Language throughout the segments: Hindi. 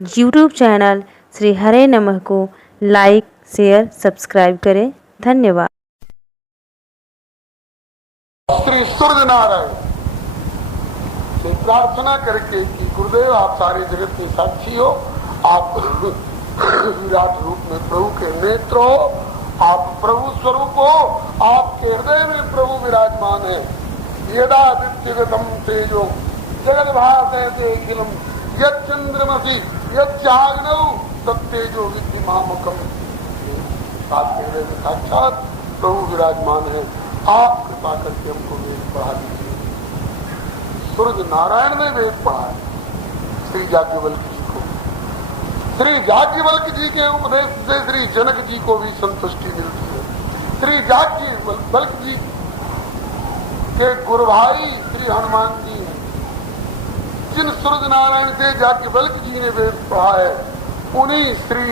यूट्यूब चैनल श्री हरे नमः को लाइक, शेयर, सब्सक्राइब करें। धन्यवाद। श्री सूर्य नारायण से प्रार्थना करके कि गुरुदेव आप सारे जगत के साक्षी हो, आप विराट रूप में प्रभु के नेत्र हो, आप प्रभु स्वरूप हो, आपके हृदय में प्रभु विराजमान है। यदादित्यगतम तेजो जगत भासयते अखिलम यच्चंद्रमसि यच्चाग्नौ तत्तेजो विद्धि मामकम। आपके हृदय में साक्षात प्रभु विराजमान है। आप कृपा करके हमको वेद पढ़ा दीजिए। सूर्य नारायण ने वेद पढ़ा है श्री याज्ञवल्क्य जी को। श्री याज्ञवल्क्य जी के उपदेश से श्री जनक जी को भी संतुष्टि मिलती है। श्री याज्ञवल्क्य जी के गुरु भाई श्री हनुमान जी हैं। जिन सूर्य नारायण से याज्ञवल्क्य जी ने वेद पढ़ा है, उन्हीं श्री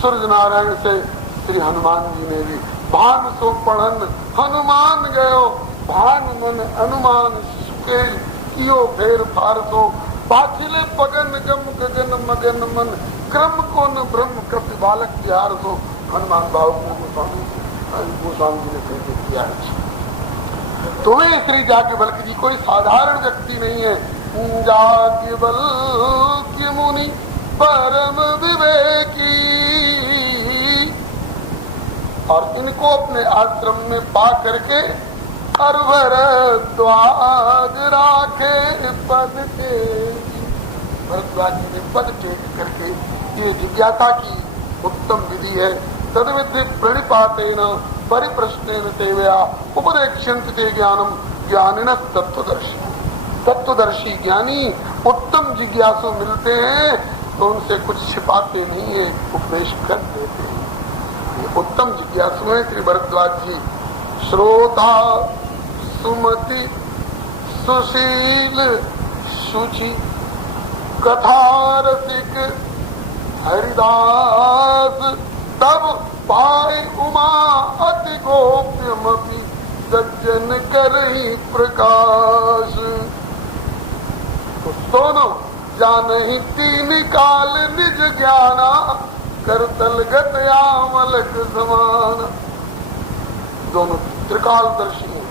सूर्य नारायण से श्री हनुमान जी ने भी भान सो पढ़न हनुमान गयो भान मन अनुमान सुकेल कियो फेर फारसो पाछले पगन गम गगन मगन मन क्रम को न ब्रह्म कपि बालक बिहार सो। हनुमान बाबू को गोस्वामी जी ने प्रेरित किया है। तुम्हें श्री याज्ञवल्क्य जी कोई साधारण व्यक्ति नहीं है। याज्ञवल्क्य मुनि परम विवेकी, और इनको अपने आश्रम में पा करके और भरद्वाज राखे पद टेक। भरद्वाज जी ने पद टेक करके ये जिज्ञासा की उत्तम विधि है। तद्विधि प्रणिपातेन परिप्रश्नेन सेवया उपदेक्ष्यन्ति ते ज्ञानम ज्ञानिनः तत्वदर्शी। तत्वदर्शी ज्ञानी उत्तम जिज्ञासु मिलते हैं तो उनसे कुछ छिपाते नहीं है, उपदेश कर देते हैं। उत्तम जिज्ञासु है श्री भरद्वाज जी। श्रोता सुमति सुशील शुचि कथारसिक हरिदास तब पाए उमा अति गोप्यमपि सज्जन करहि प्रकाश। तो दोनों जानहि तीन काल निज ज्ञाना करतलगत आमलक समान। दोनों त्रिकालदर्शी हैं।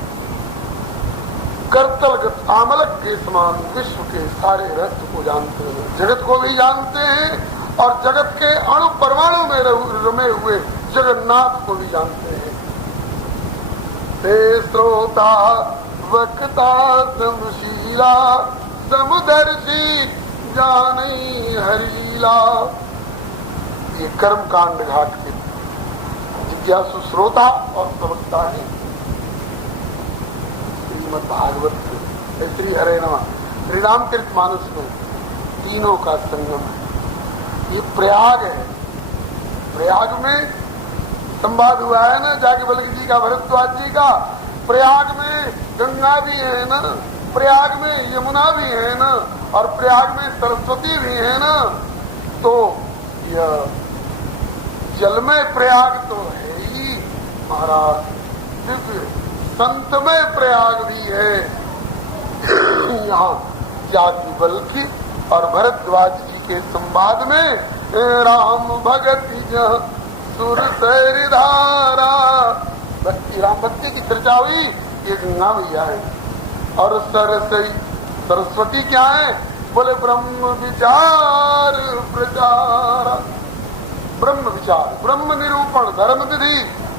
करतलगत आमलक के समान विश्व के सारे रहस्य को जानते हैं, जगत को भी जानते हैं और जगत के अणु परमाणु में रमे हुए जगन्नाथ को भी जानते हैं। ते श्रोता वक्ता समशीला समुदर्शी जानी हरीला। ये कर्म कांड घाट के जिज्ञासु श्रोता और प्रवक्ता है। श्रीमद् भागवत श्री हरे नमः श्री रामचरितमानस में तीनों का संगम है। ये प्रयाग है। प्रयाग में संवाद हुआ है ना याज्ञवल्क्य जी का भरद्वाज जी का। प्रयाग में गंगा भी है ना, प्रयाग में यमुना भी है ना, और प्रयाग में सरस्वती भी है ना। तो यह जल में प्रयाग तो है ही महाराज, दिव्य संतमय प्रयाग भी है। यहाँ याज्ञवल्क्य और भरद्वाज जी के संवाद में राम भगति सुर सरिधारा भक्ति, राम भक्ति की चर्चा हुई। ये गंगा मैया है। और सरस्वती क्या है? बोले ब्रह्म विचार प्रचार, ब्रह्म विचार, ब्रह्म निरूपण, धर्म विधि,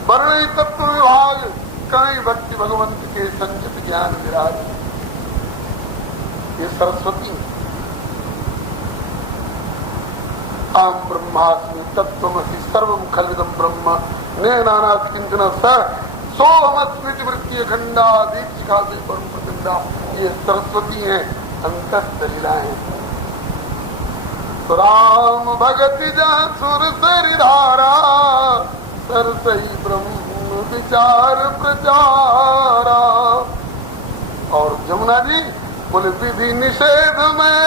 वर्ण तत्व विभाग, कहीं भक्ति भगवंत के संचित ज्ञान विराज। ये सरस्वती। आम ब्रह्मास्मि तत्त्वमसि सर्वं खल्विदं ब्रह्म नेनानात् किंचन सोहमस्मृति वृत्ति अखंडा दीक्षिका से परम प्रचंडा। ये सरस्वती है, अंतस्थ लीलाएं। राम भगति जहाँ सुर सरिधारा सरसई ब्रह्म विचार प्रचारा। और जमुना जी बोले विधि निषेध में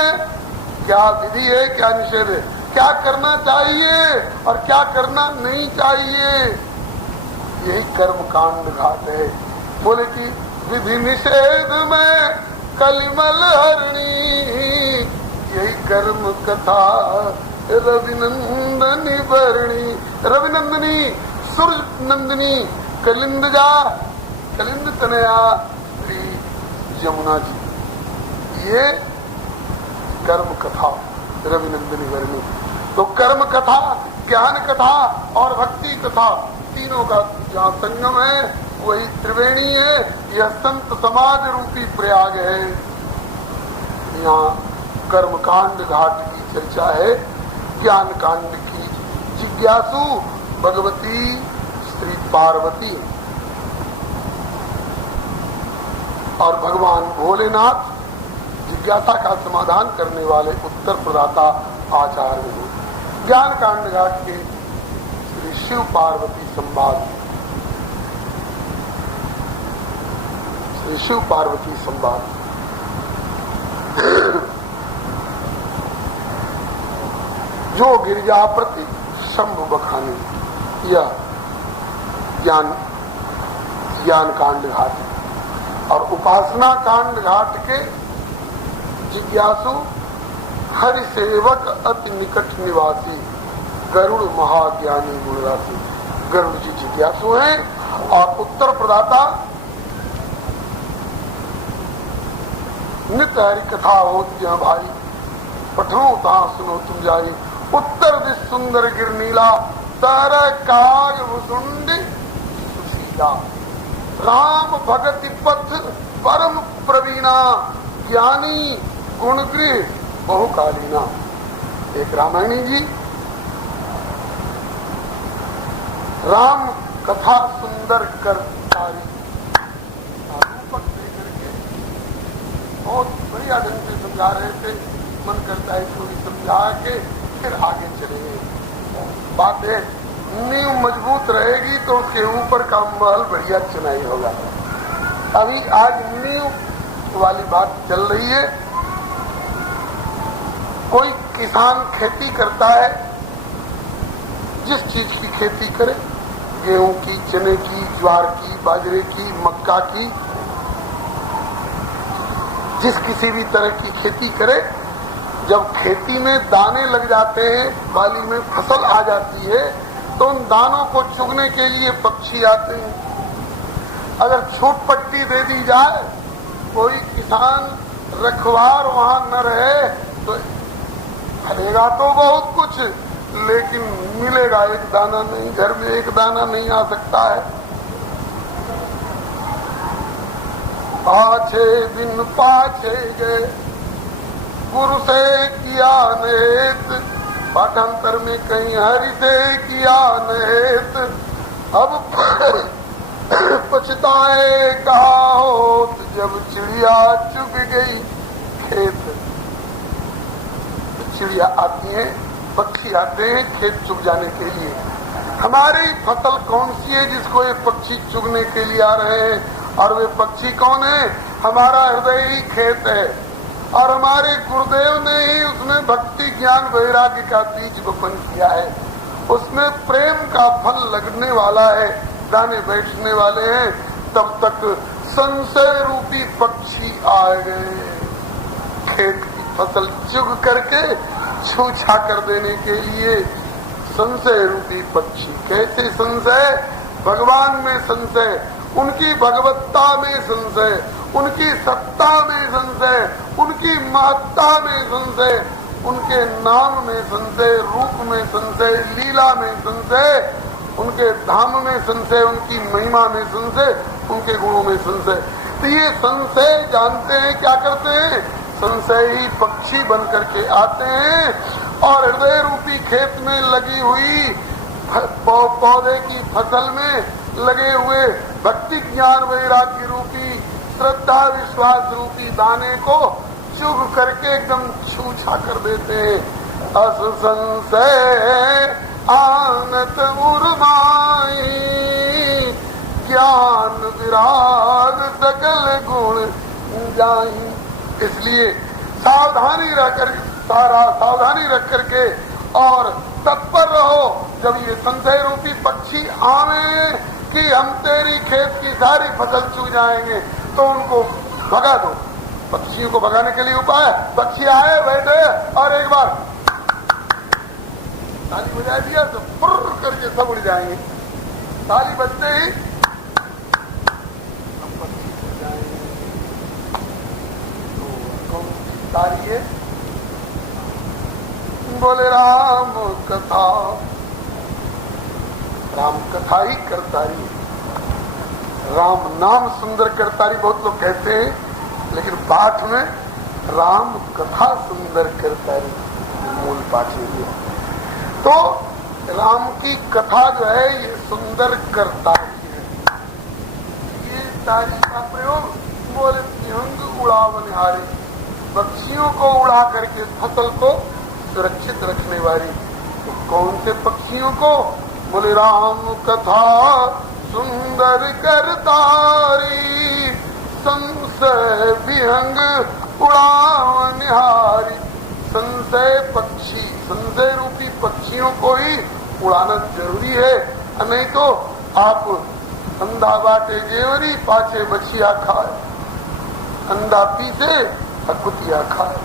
क्या विधि है, क्या निषेध है, क्या करना चाहिए और क्या करना नहीं चाहिए। यही कर्म कांड घाट है। बोले कि विधि निषेध में कलिमल हरणी, यही कर्म कथा रविनंदनी वर्णी, रविनंदनी सूर्य नंदिनी कलिंदजा, कलिंद तनया श्री यमुना जी, ये कर्म कथा रविनंदनी वर्णी। तो कर्म कथा, ज्ञान कथा और भक्ति कथा, तीनों का जहाँ संगम है वही त्रिवेणी है। यह संत समाज रूपी प्रयाग है। यहाँ कर्मकांड घाट की चर्चा है, ज्ञान कांड की जिज्ञासु भगवती श्री पार्वती और भगवान भोलेनाथ जिज्ञासा का समाधान करने वाले उत्तर प्रदाता आचार्य हैं। ज्ञान कांड घाट के श्री शिव पार्वती संवाद, श्री शिव पार्वती संवाद। जो गिरिजा प्रति शंभु बखाने, यह ज्ञान कांड घाट। और उपासना कांड घाट के जिज्ञासु हरि सेवक अति निकट निवासी गरुड़ महाज्ञानी गुणराशि, गरुड़ जी जिज्ञासु हैं। और उत्तर प्रदाता नित्य हरि कथा होती है भाई, पठनो ता सुनो तुम जाई। उत्तर दिश सुंदर गिर नीला, तर काग भुसुंडी सुशीला। राम भगति पथ परम प्रवीणा, ज्ञानी गुणगृह बहुकालीना। एक रामायणी जी राम कथा सुंदर करतारी, रूपक देकर के बहुत बढ़िया ढंग से समझा रहे थे। मन करता है थोड़ी समझा के फिर आगे चलेंगे। बातें नींव मजबूत रहेगी तो उसके ऊपर का महल बढ़िया चुनाई होगा। अभी आज नींव वाली बात चल रही है। कोई किसान खेती करता है, जिस चीज की खेती करे, गेहूं की, चने की, ज्वार की, बाजरे की, मक्का की, जिस किसी भी तरह की खेती करे, जब खेती में दाने लग जाते हैं, बाली में फसल आ जाती है, तो उन दानों को चुगने के लिए पक्षी आते हैं। अगर छूट पट्टी दे दी जाए, कोई किसान रखवार वहां न रहे तो फलेगा तो बहुत कुछ, लेकिन मिलेगा एक दाना नहीं, घर में एक दाना नहीं आ सकता है। पाछे दिन पाछे गए गुरु से किया नेत, पाठांतर में कहीं हरि से किया नेत। अब पछताए कहा होत, जब चिड़िया चुग गई खेत। चिड़िया आती है, पक्षी आते हैं खेत चुग जाने के लिए। हमारी फसल कौन सी है जिसको ये पक्षी चुगने के लिए आ रहे हैं? और वे पक्षी कौन है? हमारा हृदय ही खेत है। और हमारे गुरुदेव ने ही उसमें भक्ति ज्ञान वैराग्य का बीज रोपण किया है। उसमें प्रेम का फल लगने वाला है, दाने बैठने वाले हैं। तब तक संशय रूपी पक्षी आ गए, खेत की फसल चुग करके छूछा कर देने के लिए। संशय रूपी पक्षी, कैसे संशय? भगवान में संशय, उनकी भगवत्ता में संशय, उनकी सत्ता में संशय, उनकी महत्ता में संशय, उनके नाम में संशय, रूप में संशय, लीला में संशय, उनके धाम में संशय, उनकी महिमा में संशय, उनके गुणों में संशय। तो ये संशय जानते हैं क्या करते हैं? संशय ही पक्षी बन करके आते हैं और हृदय रूपी खेत में लगी हुई पौधे की फसल में लगे हुए भक्ति ज्ञान वैराग्य रूपी श्रद्धा विश्वास रूपी दाने को चुग करके एकदम छूछा कर देते हैं। अस संशय आनत उर्माई, ज्ञान विराग सकल गुण जाई। इसलिए सावधानी रख करके और तत्पर रहो। जब ये संशय रूपी पक्षी आवे कि हम तेरी खेत की सारी फसल चुग जाएंगे, तो उनको भगा दो। पक्षियों को भगाने के लिए उपाय, पक्षी आए बैठे और एक बार ताली बजा दिया तो फुर्र करके सब उड़ जाएंगे। ताली बजते ही हम पक्षी उड़ जाएंगे। तो कौन सी ताली है? बोले राम कथा, राम कथा ही करतारी, राम नाम सुंदर करतारी बहुत लोग कहते हैं, लेकिन पाठ में राम कथा सुंदर करतारी मूल पाठ है। तो राम की कथा जो है ये सुंदर करतारी है। ये तारी का प्रयोग बोले तिहंग उड़ावनिहारी, पक्षियों को उड़ा करके फसल को सुरक्षित रखने वाली। तो कौन से पक्षियों को? बोले राम कथा सुंदर करतारी, संशय विहंग उड़ावनिहारी। संशय पक्षी, संशय रूपी पक्षियों को ही उड़ाना जरूरी है, नहीं तो आप अंधा बाटे गेवरी पाछे बछिया खाए, अंधा पीसे और कुतिया खाए।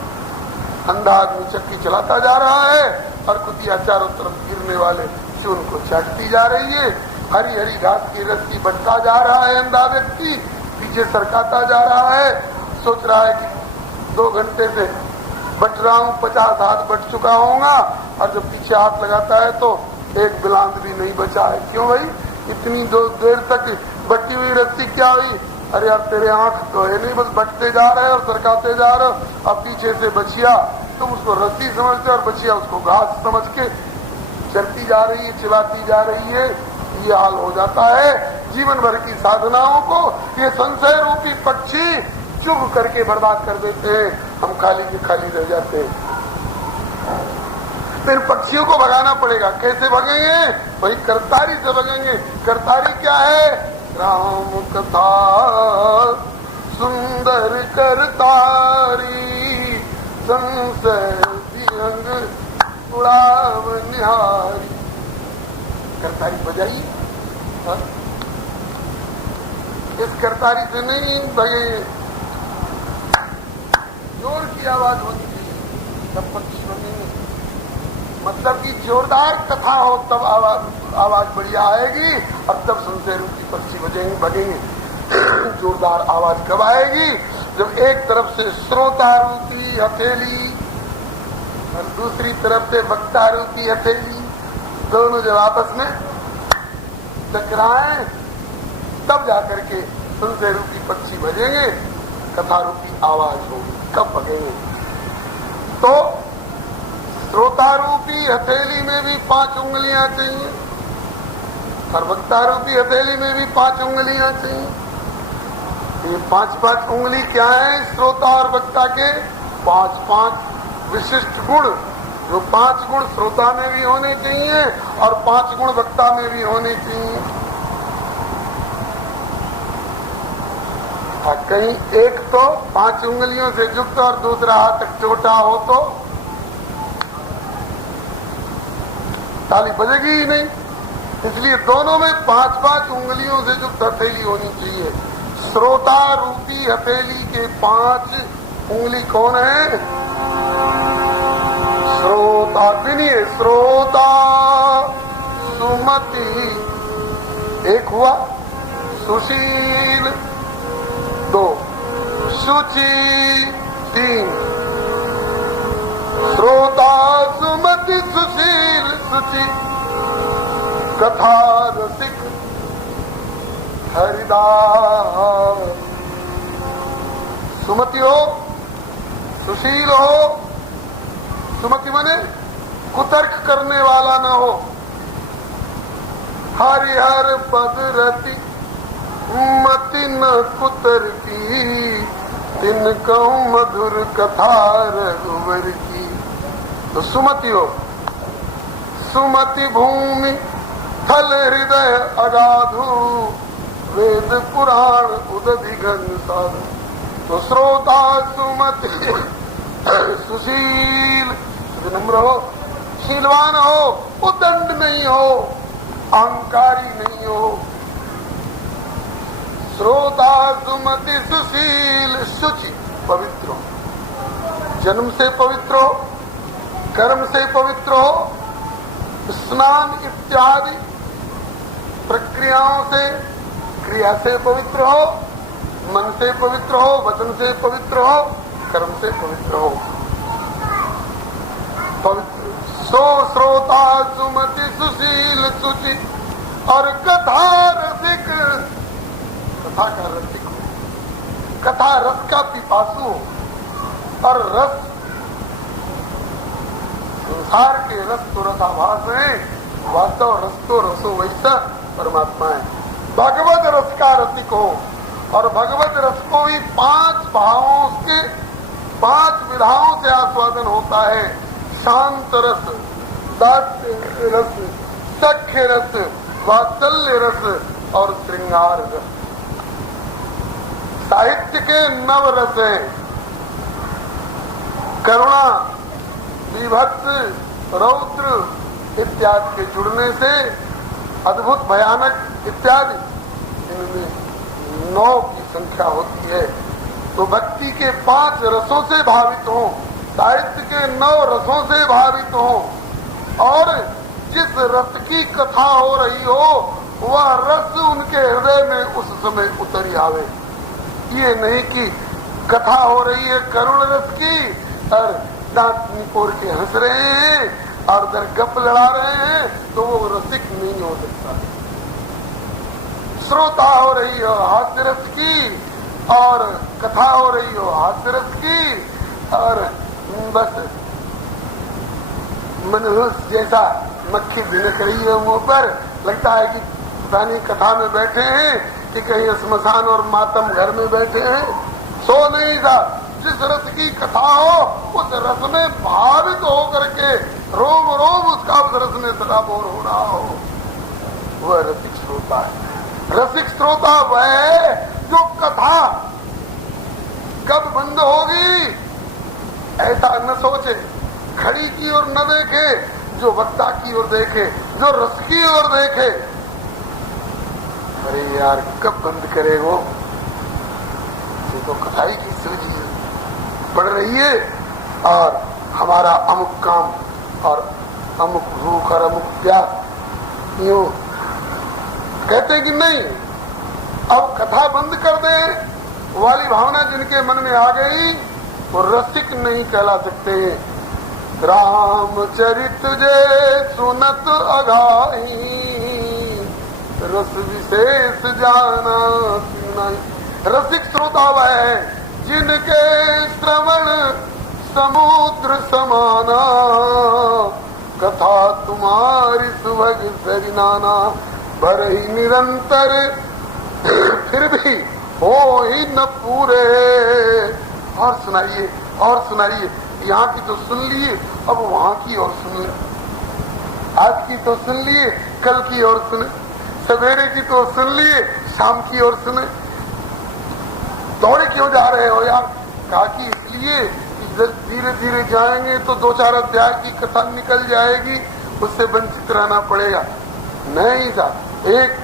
अंधा आदमी चक्की चलाता जा रहा है और कुतिया चारों तरफ गिरने वाले चून को चाटती जा रही है। हरी हरी घास की रस्सी बटता जा रहा है, अंधा व्यक्ति पीछे सरकाता जा रहा है, सोच रहा है कि 2 घंटे से बट रहा हूँ, 50 हाथ बट चुका होगा, और जब पीछे हाथ लगाता है तो एक बिलांद भी नहीं बचा है। क्यों भाई? इतनी देर तक बटी हुई रस्सी क्या हुई? अरे यार तेरे आंख तो है नहीं, बस बटते जा रहे और सरकाते जा रहे हो। अब पीछे से बछिया, तुम उसको रस्सी समझते और बछिया उसको घास समझ के चलती जा रही है, चिल्लाती जा रही है। ये हाल हो जाता है जीवन भर की साधनाओं को ये संशय रूपी पक्षी चुभ करके बर्बाद कर देते हैं। हम खाली के खाली रह जाते हैं। फिर पक्षियों को भगाना पड़ेगा। कैसे भगेंगे? वही करतारी से भगेंगे। करतारी क्या है? राम कथा सुंदर करतारी, संशय विहंग उड़ावनिहारी। करतारी बजाइए। इस करतारी से नहीं भगे, जोर की आवाज होनी चाहिए तब पक्षी बनेंगे। मतलब कि जोरदार कथा हो तब आवाज बढ़िया आएगी, और तब संशय रूपी पक्षी बजेंगे। जोरदार आवाज कब आएगी? जब एक तरफ से श्रोता रूपी हथेली और दूसरी तरफ से वक्ता रूपी हथेली दोनों जब आपस में टकराएं, तब जाकर के संशय रूपी पक्षी बजेंगे, कथा रूपी आवाज होगी। कब बजेंगे? तो श्रोता रूपी हथेली में भी 5 उंगलियां चाहिए और वक्ता रूपी हथेली में भी 5 उंगलियां चाहिए। ये 5-5 उंगली क्या है? श्रोता और वक्ता के 5-5 विशिष्ट गुण। जो 5 गुण श्रोता में भी होने चाहिए और 5 गुण वक्ता में भी होने चाहिए। कहीं एक तो 5 उंगलियों से युक्त और दूसरा हाथ छोटा हो तो ताली बजेगी ही नहीं। इसलिए दोनों में 5-5 उंगलियों से युक्त हथेली होनी चाहिए। श्रोता रूपी हथेली के 5 उंगली कौन है? श्रोता सुनिए, श्रोता सुमति एक हुआ, सुशील 2, शुचि 3। श्रोता सुमति सुशील शुचि कथा रसिक हरिदास। सुमति हो, सुशील हो। सुमति माने कुतर्क करने वाला न हो। हरिहर पद रति मति न कुतर्की, तिन कहूं मधुर कथा रघुवर की। तो सुमति हो। सुमति भूमि थल हृदय अगाधु, वेद पुराण उदधि घन साधु। तो श्रोता सुमति सुशील, विनम्र हो, शीलवान हो, उदंड नहीं हो, अहंकारी नहीं हो। श्रोता सुमति सुशील शुचि पवित्र हो, जन्म से पवित्र हो, कर्म से पवित्र हो, स्नान इत्यादि प्रक्रियाओं से, क्रिया से पवित्र हो, मन से पवित्र हो, वचन से पवित्र हो, कर्म से पवित्र हो। पवित्र सो श्रोता सुमति सुशील सुचि और कथा रसिक, कथा का रसिक हो, कथा रस का पिपासु हो। और रस, संसार के रस तो रसाभास है, वास्तव रस तो रसो वैसा परमात्मा है। भगवत रस का रसिक हो, और भगवत रस को भी 5 भावों के 5 विधाओं से आस्वादन होता है। शांत रस, दास्य रस, सख्य रस, वात्सल्य रस और श्रृंगार रस। साहित्य के 9 रस हैं, करुणा, विभत्स, रौद्र इत्यादि के जुड़ने से अद्भुत, भयानक इत्यादि इनमें 9 की संख्या होती है। तो भक्ति के 5 रसों से भावित हो, साहित्य के 9 रसों से भावित हो, और जिस रस की कथा हो रही हो वह रस उनके हृदय में उस समय उतर आवे। ये नहीं कि कथा हो रही है करुण रस की और दांत निकोर के हंस रहे हैं और दर गप लड़ा रहे हैं, तो वो रसिक नहीं हो सकता। श्रोता हो रही हो हास्य रस की और कथा हो रही हो हास्य रस की, और बस मनहूस जैसा मक्खी भिनक रही है मुंह पर, लगता है कि पता नहीं कथा में बैठे हैं कि कहीं स्मशान और मातम घर में बैठे हैं। सो नहीं था, जिस रस की कथा हो उस रस में भावित हो करके रोम रोम उसका उस रस में सदाबोर हो रहा हो, वह रसिक श्रोता है। रसिक श्रोता वह है जो कथा कब बंद होगी ऐसा न सोचे, घड़ी की ओर न देखे, जो वक्ता की ओर देखे, जो रस की ओर देखे। अरे यार कब बंद करे वो, ये तो कथाई की सूझी पड़ रही है और हमारा अमुक काम और अमुक भूख और अमुक प्यास, यूं कहते कि नहीं अब कथा बंद कर दे वाली भावना जिनके मन में आ गई वो रसिक नहीं कहला सकते। रामचरित जे सुनत अघाई, रस विशेष जाना नहीं। रसिक श्रोता वह है जिनके श्रवण समुद्र समाना, कथा तुम्हारी सुभग सरिनाना, भर ही निरंतर फिर भी हो ही न पूरे। और सुनाइए और सुनाइए, यहाँ की तो सुन लिए, अब वहाँ की और सुन ले, आज की तो सुन लिए, कल की और सुने, सवेरे की तो सुन लिए, शाम की और सुने। दौड़े क्यों जा रहे हो यार? कहा कि इसलिए कि धीरे धीरे जाएंगे तो 2-4 अध्याय की कथा निकल जाएगी, उससे वंचित रहना पड़ेगा। नहीं था, एक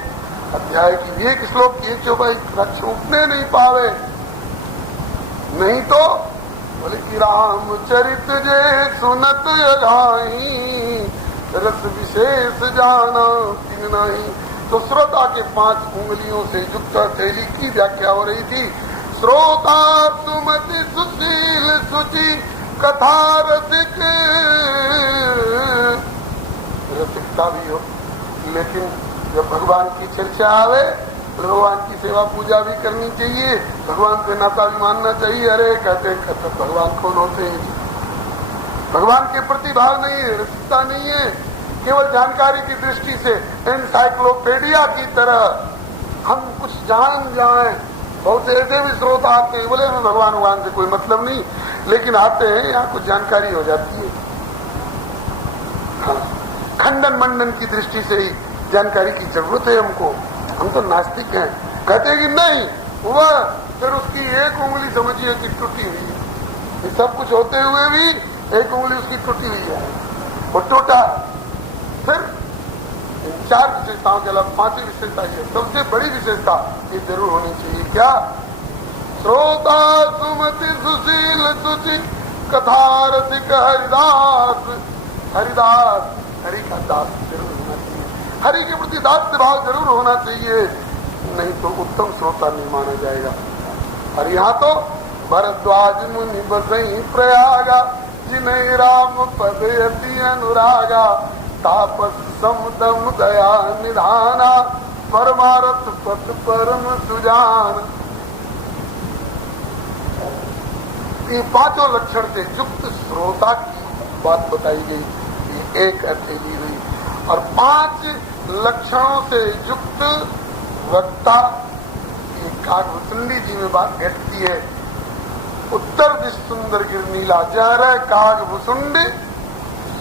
अध्याय की एक श्लोक की एक चौपाई वृक्ष उठने नहीं पावे। नहीं तो बोले कि रामचरित जे सुनत अघाई, रस विशेष जाना तिन नहीं। तो श्रोता के 5 उंगलियों से युक्त शैली की व्याख्या हो रही थी। श्रोता सुमति सुशील सुचि कथा रसिक, रसिकता भी हो, लेकिन जब भगवान की चर्चा आवे तो भगवान की सेवा पूजा भी करनी चाहिए, भगवान पे नाता भी मानना चाहिए। अरे कहते भगवान कौन होते हैं? भगवान के प्रति भाव नहीं है, रसिकता नहीं है, केवल जानकारी की दृष्टि से एनसाइक्लोपीडिया की तरह हम कुछ जान जाएं। बहुत से ऐसे भी श्रोता आते हैं, बोले हमें भगवान से कोई मतलब नहीं, लेकिन आते हैं यहाँ कुछ जानकारी हो जाती है। हाँ, खंडन मंडन की दृष्टि से ही जानकारी की जरूरत है हमको। हम तो नास्तिक हैं, कहते हैं कि नहीं, वह फिर उसकी एक उंगली समझिए कि टूटी हुई है। ये सब कुछ होते हुए भी एक उंगली उसकी टूटी हुई है, वो टूटा। फिर 4 विशेषताओं के अलावा 5वीं विशेषता ये सबसे बड़ी विशेषता ये जरूर होनी चाहिए। क्या? श्रोता सुमति सुशील सुचि कथा रसिक हरिदास। हरिदास हरि का दास जरूर होना चाहिए, हरि के प्रति दास्य भाव जरूर होना चाहिए, नहीं तो उत्तम श्रोता नहीं माना जाएगा। और यहाँ तो भरद्वाज मुनि बसई प्रयागा, जिन्हें राम पद अति अनुरागा। तापस समदम दया निधाना, परमारथ पथ परम सुजान। ये पांचों लक्षण से युक्त श्रोता की बात बताई गई, ये एक अथेली हुई। और 5 लक्षणों से युक्त वक्ता, ये कागभूषुंडी जी में बात घटती है। उत्तर दिश सुंदर गिरनीला, जहर कागभूषुंडी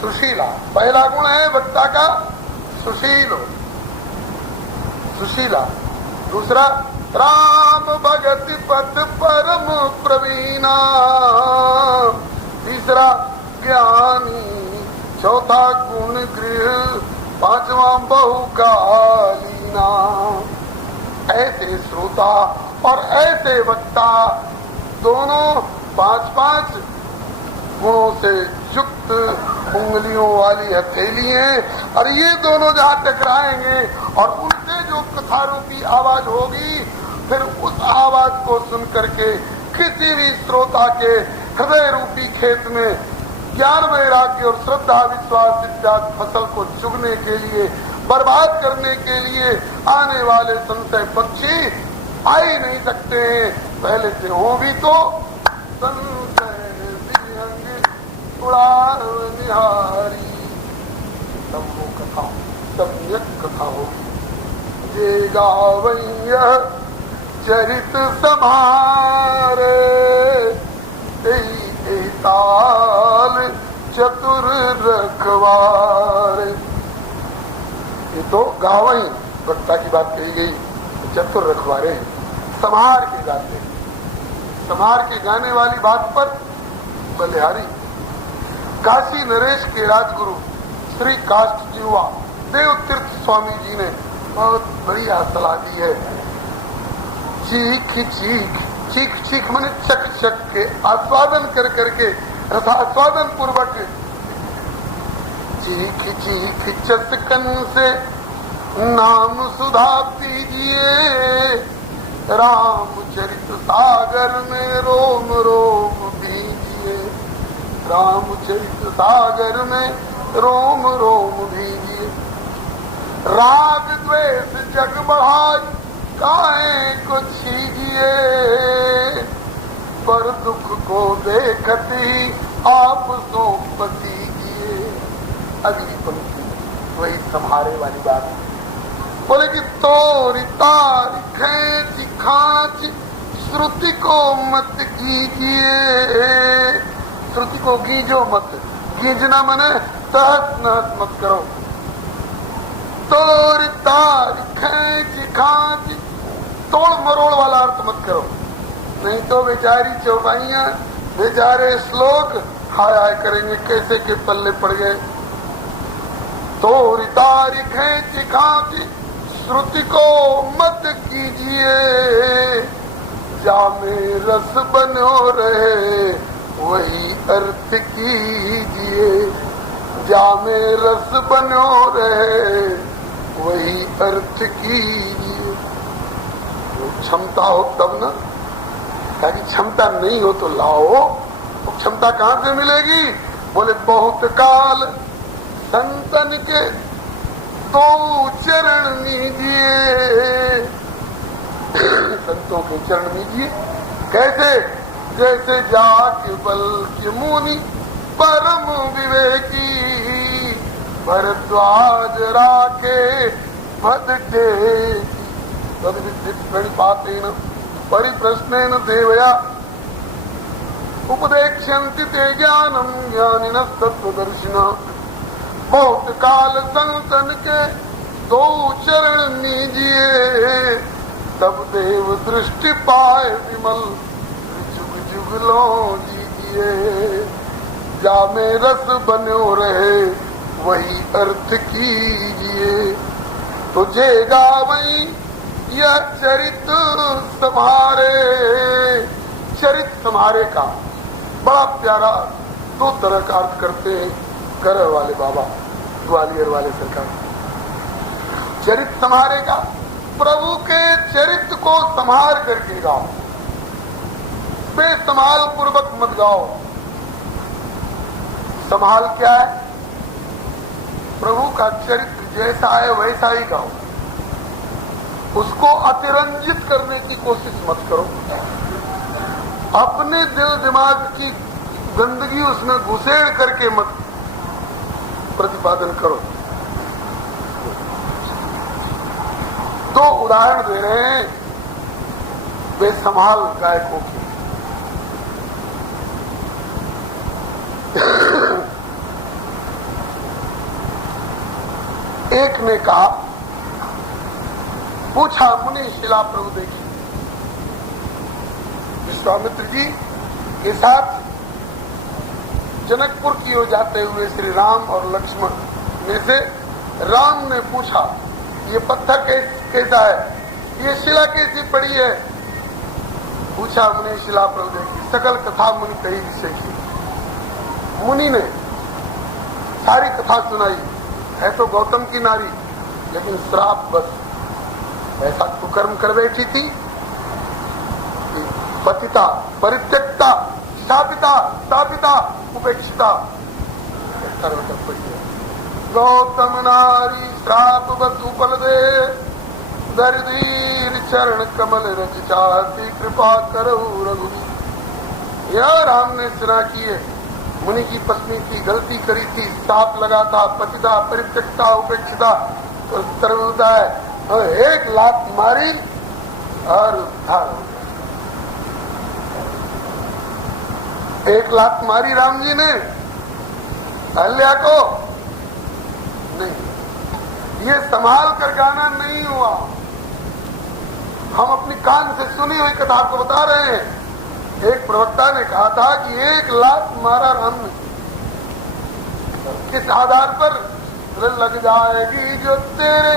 सुशीला। पहला गुण है वक्ता का सुशील, सुशीला। दूसरा राम भगति पथ परम प्रवीणा। तीसरा ज्ञानी। चौथा गुण गृह। पांचवा बहुकालीना। ऐसे श्रोता और ऐसे वक्ता दोनों 5-5 गुणों से युक्त उंगलियों वाली हथेली हैं। और ये दोनों जहाँ टकराएंगे और उनसे जो कथारूपी आवाज होगी, फिर उस आवाज को सुन करके किसी भी श्रोता के हृदय रूपी खेत में ज्ञान वैराग्य और श्रद्धा विश्वास इत्यादि फसल को चुगने के लिए, बर्बाद करने के लिए आने वाले संशय पक्षी आ ही नहीं सकते हैं। पहले से हो भी तो संशय उड़ान निहारी, तब वो कथा, तब यह कथा होगी। जे गावैय चरित समारे, ताल चतुर रखवारे। ये तो गावई वक्ता की बात कही गई, चतुर रखवारे संहार के गाते, संहार के गाने वाली बात पर बलिहारी। काशी नरेश के राजगुरु श्री काष्ठ जीवा देव तीर्थ स्वामी जी ने बहुत बढ़िया सलाह दी है। चीख चीख, चीख चीख माने चक चक के, आस्वादन कर करके, रसास्वादन पूर्वक चीख चीख चसकन से नाम सुधा पीजिए। रामचरित सागर में रोम रोम भीजिए। रामचरित सागर में रोम रोम भीजिए। राग द्वेष जग बढ़ाई काहे को छीजिए। पर दुख को देखती आप सौंप दीजिए। अगली पंक्ति वही संहारे वाली बात बोले कि तोरी तार खेच खाच श्रुति को मत कीजिए। श्रुति को गीजो मत, गीजना मने तहस नहस मत करो। तोरी तार खेच खाच, तोड़ मरोड़ वाला अर्थ मत करो, नहीं तो बेचारी चौपाइयां, बेचारे श्लोक हाय हाय करेंगे कैसे के पल्ले पड़ गए। तोरी तारी खेच खाच श्रुति को मत कीजिए। जामे रस बनो रहे वही अर्थ कीजिए। जामे रस बनो रहे वही अर्थ कीजिए। क्षमता हो तब ना, ताकि क्षमता नहीं हो तो लाओ। तो क्षमता कहाँ से मिलेगी? बोले बहुत काल संतन के 2 चरण लीजिए। संतों के चरण लीजिए कैसे? जैसे जाके बल के मुनि परम विवेकी। भरद्वाज राखे पद टेकी। प्रणिपातेन परिप्रश्नेन देवया उपदेक्ष्यन्ति ते ज्ञानम ज्ञानिनः तत्त्वदर्शिनः। बहुत काल संतन के 2 चरण लीजिए। तब देव दृष्टि पाए विमल जुग जुग लो जीजिए। जामे रस बनो रहे वही अर्थ कीजिए। तुझे गावई यह चरित समारे, चरित समारे का बड़ा प्यारा दो तरह का अर्थ करते हैं करर वाले बाबा, ग्वालियर वाले सरकार। चरित समारे का, प्रभु के चरित्र को संभाल करके गाओ, बेसंभाल पूर्वक मत गाओ। संभाल क्या है? प्रभु का चरित्र जैसा है वैसा ही गाओ, उसको अतिरंजित करने की कोशिश मत करो। अपने दिल दिमाग की गंदगी उसमें घुसेड़ करके मत प्रतिपादन करो। दो उदाहरण दे रहे हैं बेसंभाल गायकों की। एक ने कहा, पूछा मुनि शिला प्रभु देखी, विश्वामित्र जी के साथ जनकपुर की ओर जाते हुए श्री राम और लक्ष्मण में से राम ने पूछा, ये पत्थर कैसा है, ये शिला कैसी पड़ी है? पूछा मुनि शिला प्रभु देखी, सकल कथा मुनि कही विषय की। मुनि ने सारी कथा सुनाई, है तो गौतम की नारी, लेकिन श्राप बस ऐसा कुकर्म कर बैठी थी कि पतिता, परित्यक्ता, शापिता, तापिता, उपेक्षिता पड़ी है। गौतम नारी श्राप बस उपल दे, दरिदीर चरण कमल रज चाहती, कृपा करो रघुवीर। यह राम ने सुना की है, मुनि की पत्नी की गलती करी थी, साप लगा था, पतिता, परित्यक्ता, उपेक्षिता, तो सर्वदा है, और एक लात मारी और उद्धार हो गया। एक लात मारी राम जी ने अहल्या को, नहीं, ये संभाल कर गाना नहीं हुआ। हम अपनी कान से सुनी हुई कथा को बता रहे हैं। एक प्रवक्ता ने कहा था कि एक लात मारा राम ने, किस आधार पर? लग जाएगी जो तेरे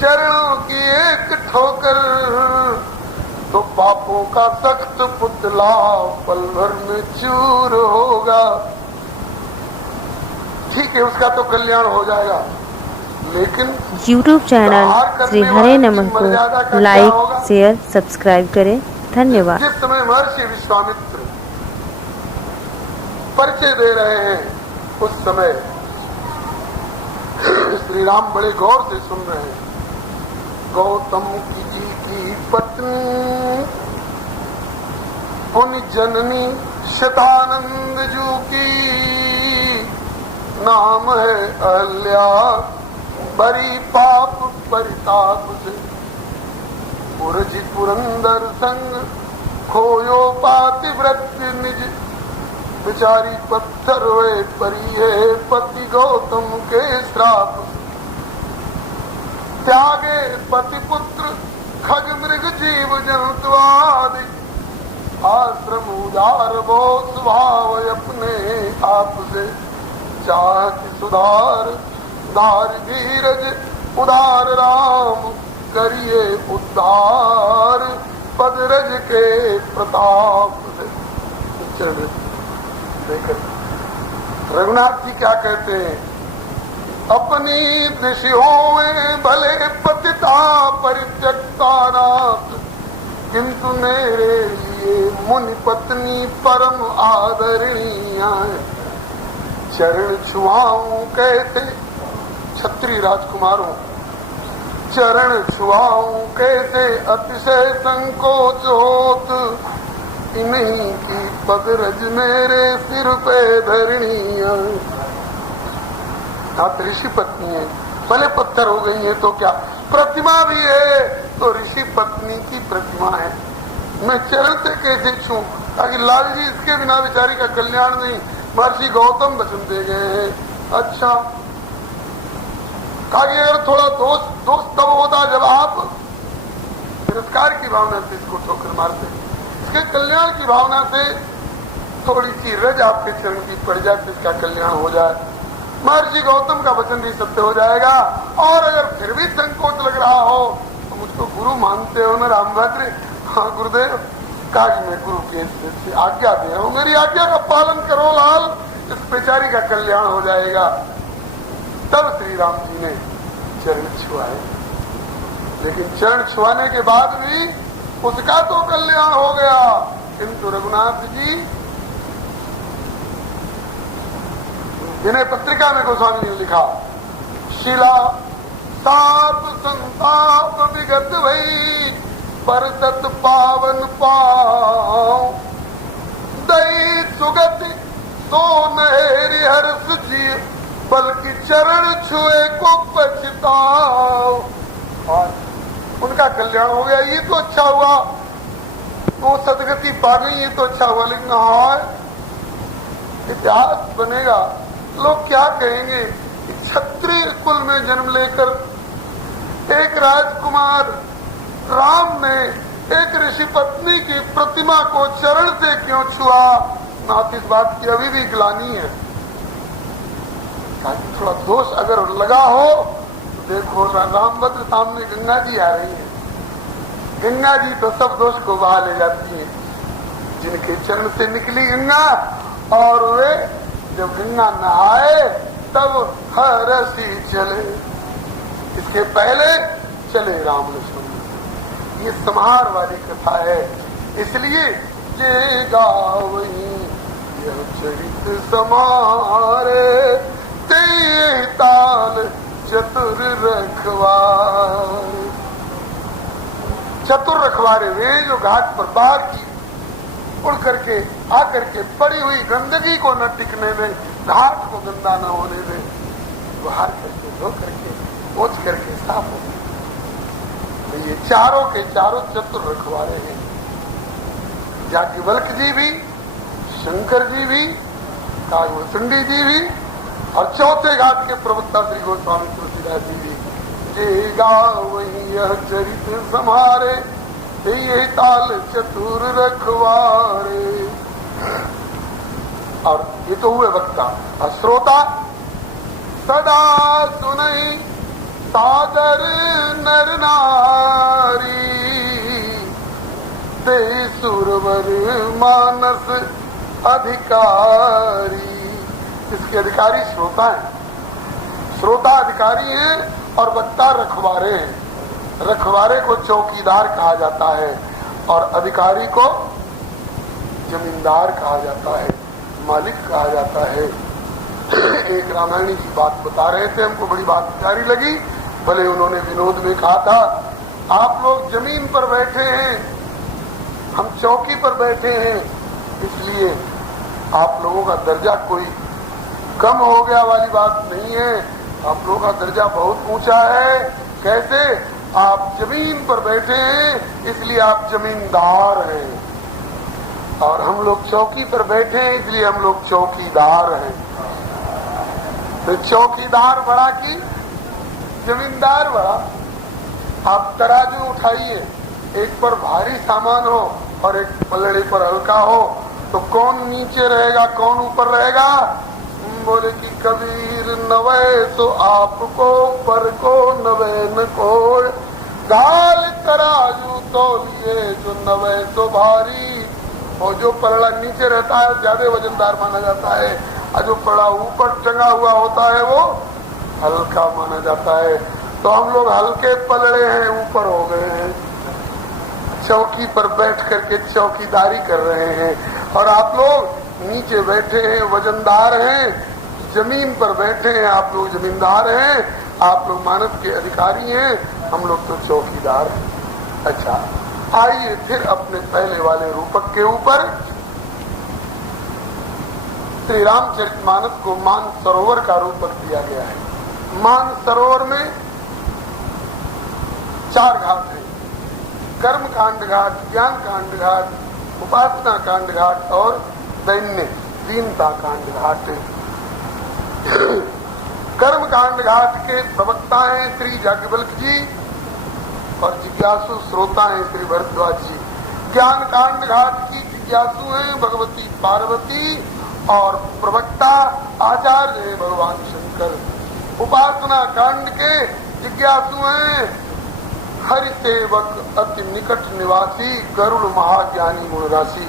चरणों की एक ठोकर, तो पापों का सख्त पुतला पल भर में चूर होगा। ठीक है, उसका तो कल्याण हो जाएगा, लेकिन YouTube चैनल श्री हरे नमः को लाइक, शेयर, सब्सक्राइब करें। धन्यवाद। जिस समय महर्षि विश्वामित्र परिचय दे रहे हैं, उस समय श्री राम बड़े गौर से सुन रहे हैं। गौतम जी की पत्नी पुण्य जननी शतानंद जू की, नाम है अहल्या, बड़ी पाप परिताप से, पुरजी पुरंदर संग खोयो पातिव्रत्य निज, बिचारी पत्थर वे परी है, पति गौतम के श्राप, त्यागे पति पुत्र खग मृग जीव जंतु आदि, आश्रम उदार वो स्वभाव अपने आप से, चाहती सुधार दार धीरज उदार राम, करिए उद्धार पदरज के प्रताप से। रघुनाथ जी क्या कहते हैं? अपनी दिशों में भले पतिता परित्यक्ता नाथ, किंतु मेरे लिए मुनि पत्नी परम आदरणीय है। चरण छुआऊं कैसे, क्षत्रिय राजकुमारों, चरण छुआऊं कैसे अतिशय संकोच होत, इन्हीं की पदरज मेरे सिर पे धरणी है। आप ऋषि पत्नी है, भले पत्थर हो गई है तो क्या, प्रतिमा भी है तो ऋषि पत्नी की प्रतिमा है। मैं चरण से कैसे छूं, ताकि लाल जी इसके बिना बेचारी का कल्याण नहीं। महर्षि गौतम वचन दे गए हैं। अच्छा, ताकि अगर थोड़ा दोष तब होता जब आप तिरस्कार की भावना से इसको ठोकर मारते, इसके कल्याण की भावना से थोड़ी सी रज आपके चरण की पड़ जाए तो इसका कल्याण हो जाए। महर्षि गौतम का वचन भी सत्य हो जाएगा। और अगर फिर भी संकोच लग रहा हो तो मुझ तो गुरु मानते हो ना रामभद्र? हाँ गुरुदेव, काज में गुरु के आज्ञा दे रहा हूं, मेरी आज्ञा का पालन करो लाल, इस बेचारी का कल्याण हो जाएगा। तब श्री राम जी ने चरण छुआए, लेकिन चरण छुआने के बाद भी उसका तो कल्याण हो गया, किंतु रघुनाथ जी जिन्हें पत्रिका में गोस्वामी ने लिखा, शिला ताप संताप विगत भई पर तत् पावन पाओ, दई सुगति तो नहरी हर्ष जी, बल्कि चरण छुए को पछताओ। और उनका कल्याण हो गया, ये तो अच्छा हुआ, वो सदगति पा गई, ये तो अच्छा हुआ। लेकिन हाँ, इतिहास बनेगा, लोग क्या कहेंगे? क्षत्रिय कुल में जन्म लेकर एक राजकुमार राम ने एक ऋषि पत्नी की प्रतिमा को चरण से क्यों छुआ? नाथ इस बात की अभी भी ग्लानि है। थोड़ा दोष अगर लगा हो तो देखो, रामभद्र सामने गंगा जी आ रही है, गंगा जी तो सब दोष को बहा ले जाती है। जिनके चरण से निकली गंगा और वे जब गंगा नहाए तब हरसी चले, इसके पहले चले राम लक्ष्मण। ये संहार वाली कथा है, इसलिए जे गावई यह चरित समारे, ते ताल चतुर रखवारे। चतुर रखवारे वे जो घाट पर बाढ़ की उड़ करके आकर के पड़ी हुई गंदगी को न टिकने दें, घाट को गंदा न होने दें, बाहर करके धो करके पोंछ करके साफ हो। तो ये चारों के चारों चतुर रखवारे हैं, याज्ञवल्क्य जी भी, शंकर जी भी, कागभूषणी जी भी, और चौथे घाट के प्रवक्ता श्री गोस्वामी तुलसीदास जी भी। जे गावई यह चरित सम्हारे, ये ताल चतुर रखवारे। और ये तो हुए वक्ता, और श्रोता सदा सुनई सादर नर नारी, ते सुरवर मानस अधिकारी। इसके अधिकारी श्रोता हैं, श्रोता अधिकारी हैं और वक्ता रखवारे हैं। रखवारे को चौकीदार कहा जाता है और अधिकारी को जमींदार कहा जाता है, मालिक कहा जाता है। एक रामायणी की बात बता रहे थे, हमको बड़ी बात प्यारी लगी, भले उन्होंने विनोद में कहा था, आप लोग जमीन पर बैठे हैं, हम चौकी पर बैठे हैं, इसलिए आप लोगों का दर्जा कोई कम हो गया वाली बात नहीं है, आप लोगों का दर्जा बहुत ऊंचा है। कैसे? आप जमीन पर बैठे हैं इसलिए आप जमींदार हैं, और हम लोग चौकी पर बैठे हैं इसलिए हम लोग चौकीदार हैं। तो चौकीदार बड़ा कि जमींदार बड़ा? आप तराजू उठाइए, एक पर भारी सामान हो और एक पलड़े पर हल्का हो, तो कौन नीचे रहेगा कौन ऊपर रहेगा? बोले कि कबीर नवे तो आपको, पर को नवे न को, गाल तराजू तो लिए जो नवे तो भारी। और जो पलड़ा नीचे रहता है ज्यादा वजनदार माना जाता है, और जो पलड़ा ऊपर टंगा हुआ होता है वो हल्का माना जाता है। तो हम लोग हल्के पलड़े हैं, ऊपर हो गए हैं, चौकी पर बैठ करके चौकीदारी कर रहे हैं, और आप लोग नीचे बैठे हैं, वजनदार हैं, जमीन पर बैठे हैं, आप लोग जमींदार हैं, आप लोग मानव के अधिकारी हैं, हम लोग तो चौकीदार हैं। अच्छा, आइए फिर अपने पहले वाले रूपक के ऊपर। श्री रामचरितमानस को मान सरोवर का रूपक दिया गया है। मान सरोवर में 4 घाट हैं, कर्म कांड घाट, ज्ञान कांड घाट, उपासना कांड घाट और दैन्य दीनता कांड घाट। कर्म कांड घाट के प्रवक्ता हैं श्री याज्ञवल्क्य जी और जिज्ञासु श्रोता हैं श्री भरद्वाज जी। ज्ञान कांड घाट की जिज्ञासु हैं भगवती पार्वती और प्रवक्ता आचार्य हैं भगवान शंकर। उपासना कांड के जिज्ञासु हैं हरि सेवक अति निकट निवासी गरुड़ महाज्ञानी गुण राशि।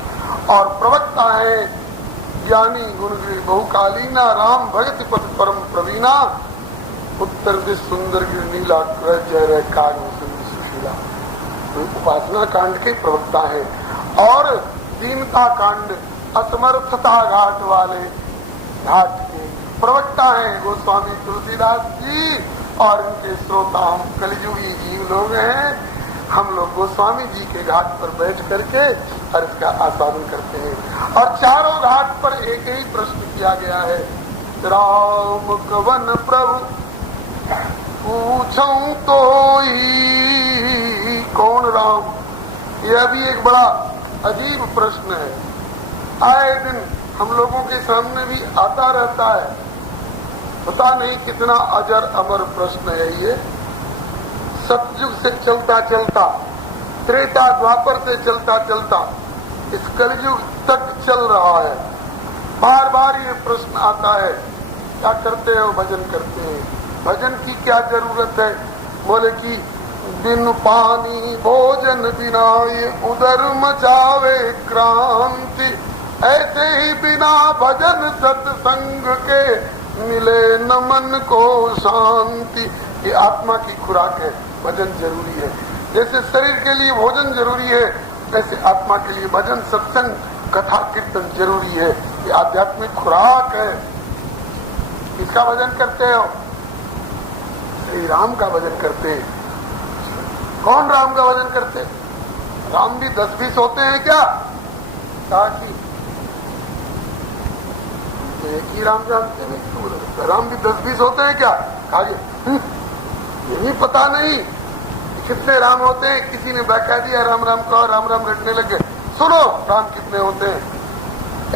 और प्रवक्ता है ज्ञानी गुणगिरी बहुकालीना राम भगति पथ परम प्रवीणा उत्तर दिश सुंदर गिर नीला जय काग सुशीला। तो उपासना कांड के प्रवक्ता है और दीनता कांड असमर्थता घाट वाले घाट के प्रवक्ता है गोस्वामी तुलसीदास जी। और इनके श्रोता हम कलियुगी जीव लोग हैं। हम लोग गोस्वामी जी के घाट पर बैठ करके और इसका आस्वादन करते हैं। और चारों घाट पर एक ही प्रश्न किया गया है, राम कवन प्रभु पूछूं तो ही कौन राम। यह भी एक बड़ा अजीब प्रश्न है, आए दिन हम लोगों के सामने भी आता रहता है। पता नहीं कितना अजर अमर प्रश्न है ये। सतयुग से चलता चलता, त्रेता द्वापर से चलता चलता इस कलयुग तक चल रहा है। बार बार ये प्रश्न आता है, क्या करते हो? भजन करते हैं। भजन की क्या जरूरत है? बोले कि बिन पानी भोजन बिना ये उदर मचावे क्रांति, ऐसे ही बिना भजन सत्संग के मिले न मन को शांति। ये आत्मा की खुराक है, भजन जरूरी है। जैसे शरीर के लिए भोजन जरूरी है, वैसे आत्मा के लिए भजन सत्संग कथा कीर्तन जरूरी है। ये आध्यात्मिक खुराक है। किसका भजन करते हो? श्री राम का भजन करते हैं। कौन राम का भजन करते? राम भी 10-20 होते हैं क्या? ताकि एक ही राम जानते हैं। राम भी 10-20 होते हैं क्या? आगे ये भी पता नहीं कितने राम होते हैं। किसी ने व्याख्या दिया राम राम का, राम राम रटने लगे। सुनो राम कितने होते हैं।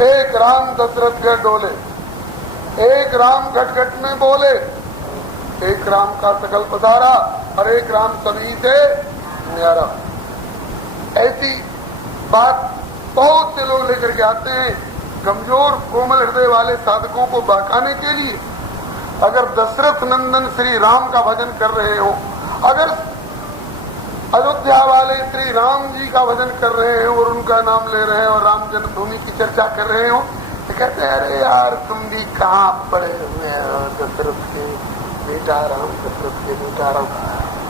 एक राम दशरथ गढ़ डोले, एक राम घट घट में बोले, एक राम का सकल पधारा और एक राम सभी से न्यारा। ऐसी बात बहुत से लोग लेकर के आते हैं कमजोर कोमल हृदय वाले साधकों को बहकाने के लिए। अगर दशरथ नंदन श्री राम का भजन कर रहे हो, अगर अयोध्या वाले श्री राम जी का भजन कर रहे हैं और उनका नाम ले रहे हैं और राम जन्मभूमि की चर्चा कर रहे हो, तो कहते हैं अरे यार तुम भी कहाँ पड़े हुए हो, दशरथ के बेटा राम, दशरथ के बेटा राम।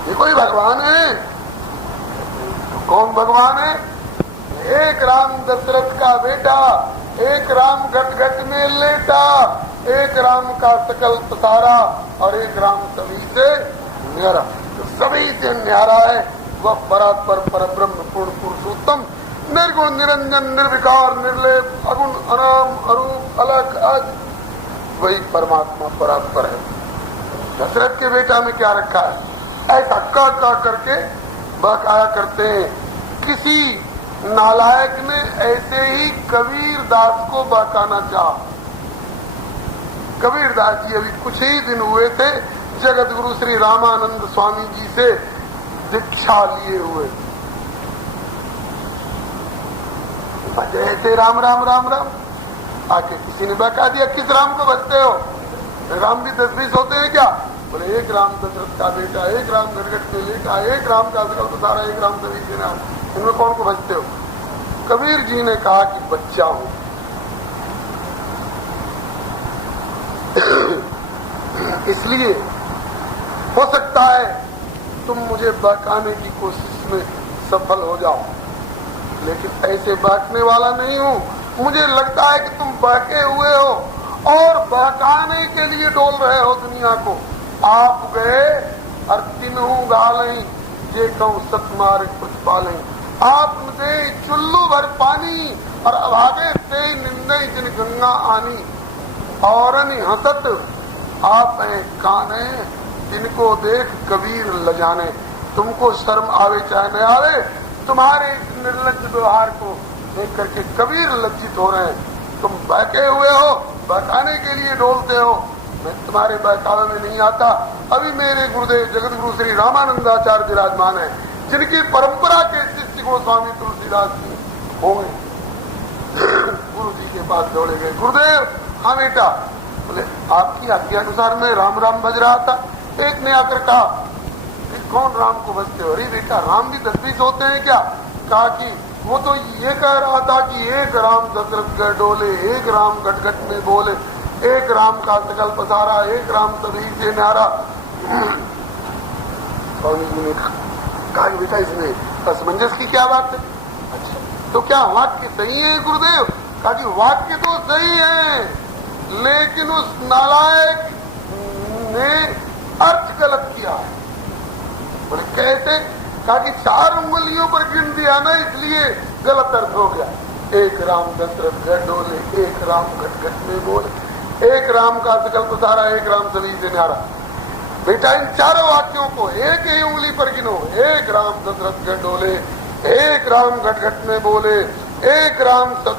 ये कोई भगवान है? कौन भगवान है? एक राम दशरथ का बेटा, एक राम घट घट में लेटा, एक राम का सकल पसारा और एक राम सभी से न्यारा। तो सभी से न्यारा है वह परात्पर परब्रह्म पूर्ण पुरुषोत्तम निर्गुण निरंजन निर्विकार निर्लेप अगुण अनाम अरूप अलग अज, वही परमात्मा परात्पर है। दशरथ के बेटा में क्या रखा है? ऐसा का करके बहकाया करते हैं। किसी नालायक ने ऐसे ही कबीर दास को बहकाना चाहा। कबीर दास जी अभी कुछ ही दिन हुए थे जगत गुरु श्री रामानंद स्वामी जी से दीक्षा लिए हुए। बज रहे थे राम राम राम राम, आके किसी ने बहका दिया किस राम को भजते हो? राम भी 10-20 होते हैं क्या? बोले एक राम दशरथ का बेटा, एक राम गड़गड़ में लेटा, एक राम का सकल पसारा, एक राम सभी से नाम। इनमें कौन को भजते हो? कबीर जी ने कहा कि बच्चा हूं, इसलिए हो सकता है तुम मुझे बहकाने की कोशिश में सफल हो जाओ, लेकिन ऐसे बहकने वाला नहीं हूं। मुझे लगता है कि तुम बहके हुए हो और बहकाने के लिए डोल रहे हो दुनिया को। आप गए और तीनों गालें ये कहूं सतमार्ग प्रतिपालें। आप दे चुल्लू भर पानी और अभागे ते निंदे जिन गंगा आनी, और हंसत आप काने इनको देख कबीर लजाने। तुमको शर्म आवे चाहे न आवे, तुम्हारे इस निर्लज्ज व्यवहार को देख करके कबीर लज्जित हो रहे हैं। तुम बहके हुए हो, बहकाने के लिए डोलते हो, मैं तुम्हारे बहकावे में नहीं आता। अभी मेरे गुरुदेव जगत गुरु श्री रामानंदाचार्य विराजमान है, जिनकी परंपरा के शिष्य गोस्वामी तुलसीदास जी होंगे। गुरु जी के पास दौड़े गए, गुरुदेव हाँ बेटा। बोले आपकी आज्ञा अनुसार मैं राम राम भज रहा था। एक ने आकर कहा कौन राम को बसते हो? अरे बेटा, राम भी 10-20 होते हैं क्या? कहा कि वो तो ये कह रहा था कि एक राम दशरथ गढ़ डोले, एक राम घट घट में बोले, एक राम का सकल पसारा, एक राम सभी से न्यारा। स्वामी जी ने कहा कि बेटा इसमें असमंजस की क्या बात है? अच्छा, तो क्या वाक्य सही है गुरुदेव? कहा कि वाक्य तो सही है, लेकिन उस नालायक ने अर्थ गलत किया है। बोले कैसे? कहा कि 4 उंगलियों पर गिन दिया ना, इसलिए गलत अर्थ हो गया। एक राम दशरथ गढ़ डोले, एक राम घट घट में बोले, एक राम का सकल पसारा, एक राम सभी से न्यारा। बेटा इन चारों वाक्यों को एक ही उंगली पर गिनो। एक राम दशरथ गढ़ डोले, एक राम घट घट में बोले, एक राम सब,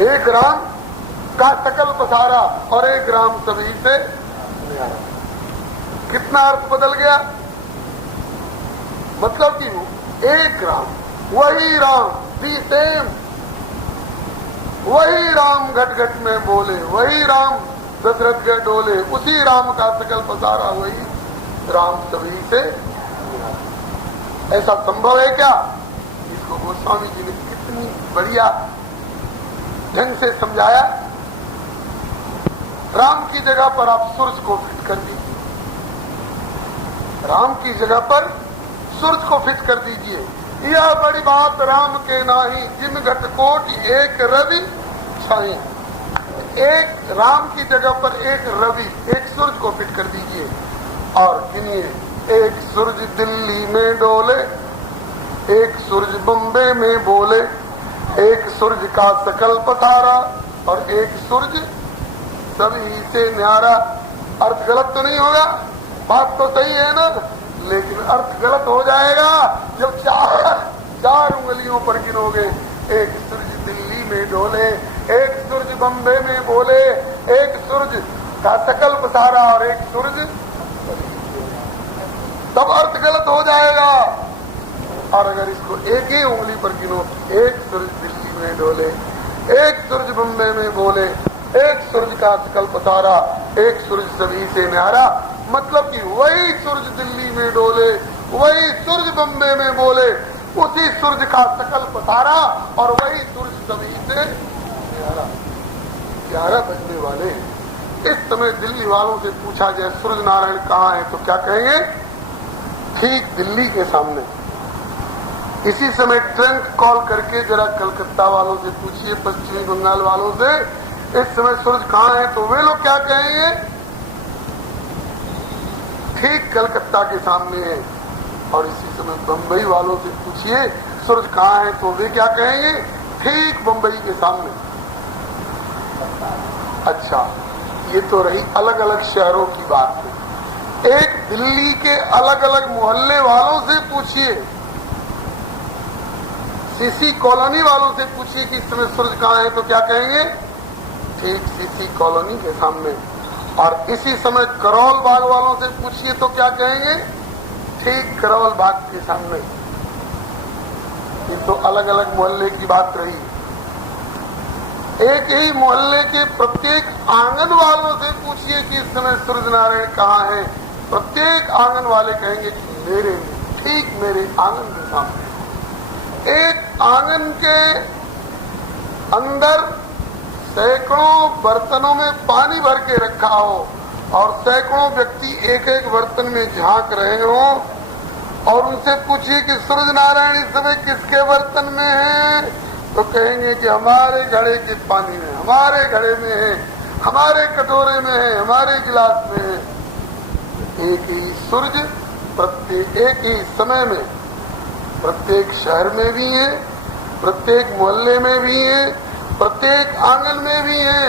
एक राम का सकल पसारा और एक राम सभी से न्यारा। कितना अर्थ बदल गया? मतलब कि एक राम, वही राम, दी सेम, वही राम घट घट में बोले, वही राम दशरथ गढ़ डोले, उसी राम का सकल पसारा, वही राम सभी से। ऐसा संभव है क्या? इसको गोस्वामी जी ने कितनी बढ़िया ढंग से समझाया। राम की जगह पर आप सूरज को फिट कर दीजिए, राम की जगह पर सूरज को फिट कर दीजिए। यह बड़ी बात राम के नाही, जिम घट कोट एक रवि छाई। एक राम की जगह पर एक रवि, एक सूरज को फिट कर दीजिए और गिनिए, एक सूरज दिल्ली में डोले, एक सूरज बम्बे में बोले, एक सूरज का सकल पसारा और एक सूरज सभी से न्यारा। अर्थ गलत तो नहीं होगा? बात तो सही है ना, लेकिन अर्थ गलत हो जाएगा जब 4 उंगलियों पर गिनोगे। एक सूरज दिल्ली में डोले, एक सूरज बम्बे में बोले, एक सूरज का सकल पसारा और एक सूरज, तब अर्थ गलत हो जाएगा। और अगर इसको एक ही उंगली पर गिनो, एक सूरज दिल्ली में डोले, एक सूरज बम्बे में बोले, एक सूरज का सकल पसारा, एक सूरज सभी से न्यारा, मतलब कि वही सूरज दिल्ली में डोले, वही सूरज बम्बे में बोले, उसी सूरज का सकल पसारा और वही सूरज सभी से न्यारा। 11 बजने वाले। इस समय दिल्ली वालों से पूछा जाए सूरज नारायण कहाँ है, तो क्या कहेंगे? ठीक दिल्ली के सामने। इसी समय ट्रंक कॉल करके जरा कलकत्ता वालों से पूछिए, पश्चिमी बंगाल वालों से, इस समय सूरज कहाँ है, तो वे लोग क्या कहेंगे? ठीक कलकत्ता के सामने है। और इसी समय बंबई वालों से पूछिए सूरज कहाँ है, तो वे क्या कहेंगे? ठीक बंबई के सामने। अच्छा, ये तो रही अलग अलग शहरों की बात है। एक दिल्ली के अलग अलग मोहल्ले वालों से पूछिए, सीसी कॉलोनी वालों से पूछिए कि इस समय सूरज कहाँ है, तो क्या कहेंगे? ठीक सीसी कॉलोनी के सामने। और इसी समय करोल बाग वालों से पूछिए तो क्या कहेंगे? ठीक करोल बाग के सामने। ये तो अलग अलग मोहल्ले की बात रही। एक ही मोहल्ले के प्रत्येक आंगन वालों से पूछिए कि इस समय सूरज नारायण कहाँ है, प्रत्येक आंगन वाले कहेंगे कि मेरे, ठीक मेरे आंगन के सामने। एक आंगन के अंदर सैकड़ों बर्तनों में पानी भर के रखा हो और सैकड़ों व्यक्ति एक एक बर्तन में झांक रहे हो और उनसे पूछिए कि सूरज नारायण इस समय किसके बर्तन में है, तो कहेंगे कि हमारे घड़े के पानी में, हमारे घड़े में है, हमारे कटोरे में है, हमारे गिलास में है। एक ही सूरज प्रत्येक एक ही समय में प्रत्येक शहर में भी है, प्रत्येक मोहल्ले में भी है, प्रत्येक आंगन में भी है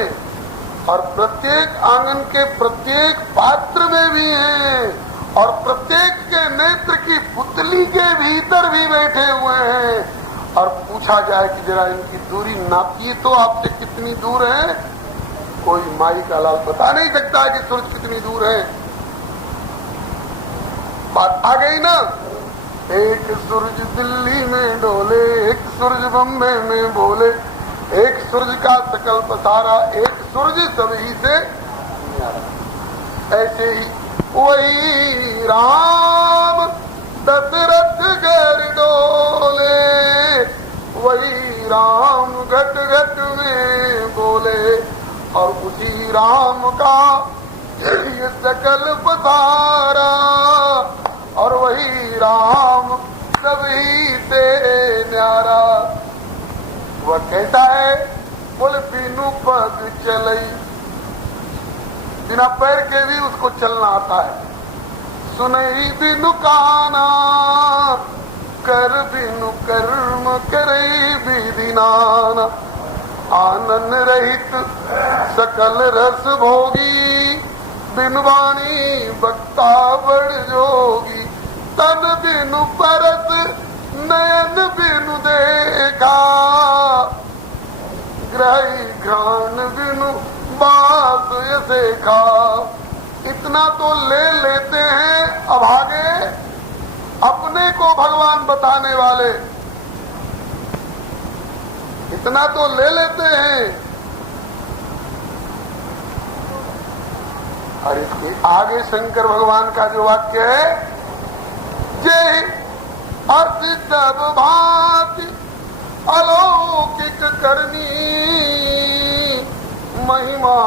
और प्रत्येक आंगन के प्रत्येक पात्र में भी है और प्रत्येक के नेत्र की पुतली के भीतर भी बैठे हुए हैं। और पूछा जाए कि जरा इनकी दूरी नापिए तो आपसे कितनी दूर है, कोई माई का लाल बता नहीं सकता कि सूरज कितनी दूर है। बात आ गई ना? एक सूरज दिल्ली में डोले, एक सूरज बम्बे में बोले, एक सूरज का सकल पसारा, एक सूरज सभी से न्यारा। ऐसे ही वही राम दशरथ घर डोले, वही राम घट घट में बोले, और उसी राम का ये सकल पधारा, और वही राम सभी से न्यारा। वह कहता है, बोले बिनु पग चलई, बिना पैर के भी उसको चलना आता है। सुनई बिनु काना, कर बिनु कर्म करई विधि नाना। आनंद रहित सकल रस भोगी, बिनु वाणी वक्ता बड़ जोगी। तन बिनु परत नयन बिनु देखा, ग्रही घ्राण बिनु बात ऐसे खा। इतना तो ले लेते हैं अभागे, अपने को भगवान बताने वाले, इतना तो ले लेते हैं। और इसके आगे शंकर भगवान का जो वाक्य है, जय अर्थ भांति अलौकिक करनी, महिमा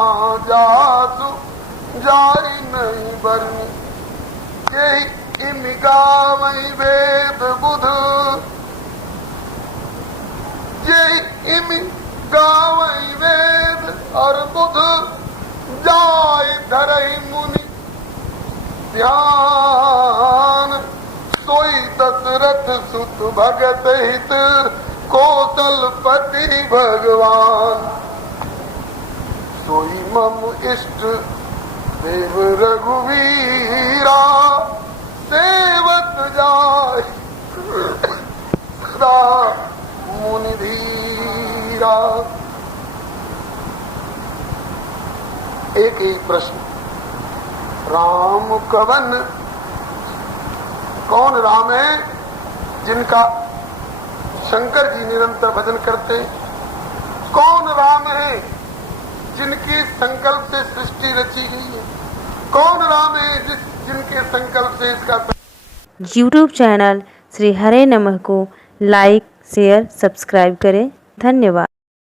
जासु जाई नहीं बरनी। यही इम गावई वेद बुध, यही इम गावई वेद और बुध, जाय धरई मुनि ध्यान। सोई दशरथ सुत भगत हित, कौशलपति भगवान। सोई मम इष्ट देव रघुवीरा, सेवत जाय सदा मुनि धीरा। एक ही प्रश्न, राम कवन, कौन राम है जिनका शंकर जी निरंतर भजन करते? कौन राम है जिनके संकल्प से सृष्टि रची गई है? कौन राम है जिनके संकल्प से इसका यूट्यूब चैनल श्री हरे नमः को लाइक शेयर सब्सक्राइब करें। धन्यवाद।